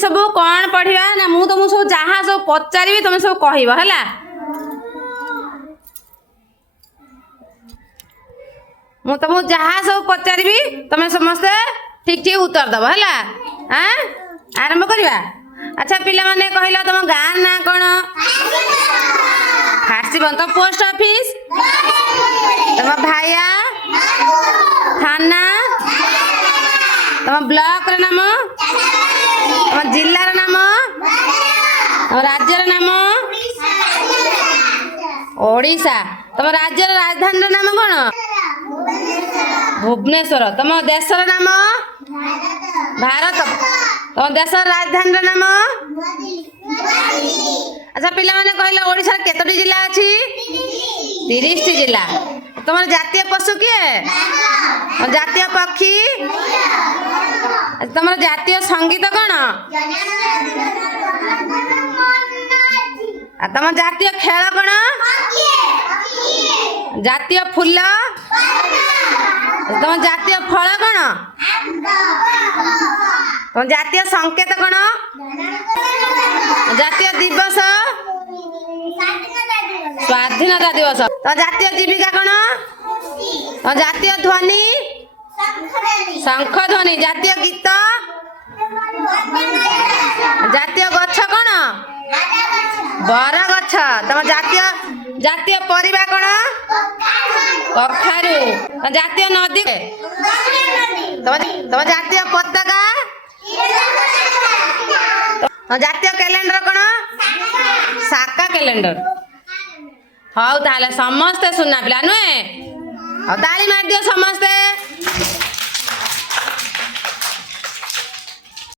सब कौन पढ़िबा ना मु तुमको सब जहाँ सब पचारि तुम सब कहब है मु तुमको जहाँ सब पचारि तुम समस्ते ठीक ठीक उत्तर दब है आरंभ करवा। अच्छा पिला माने कहला तुम गाँ ना कौन फार्सीबन तो पोस्ट ऑफिस तुम भाया थाना तुम ब्लॉक र नाम तुम जिल्लार नाम तुम राज्यर नाम ओडिशा तुम राज्यर राजधानी नाम कौन भुवनेश्वर तुम देशर नाम भारत तुम देशर राजधानी नाम। अच्छा पिला माने कहले ओडिशा केतोटी जिला अछि 30 टी जिला। तुम जातीय पशु किए जातीय पक्षी तुम जातीय संगीत कौन तुम जातीय खेल कौन जातीय फूल तुम जातीय फल कौन तुम जातीय संकेत कौन जातीय दिवस स्वाधीनता दिवस तुम जातीय जीविका कौन तुम जातीय ध्वनि शंख ध्वनि जातीय गीत जातीय गछ कौन बर गछ तुम जातीय जातीय परिबा कौन कखारू जातीय नदी तुम जातीय पताका जातीय कैलेंडर कौन साका कैलेंडर। हाँ ताले समस्ते सुना पिला नुहे ताली मार दियो समस्ते।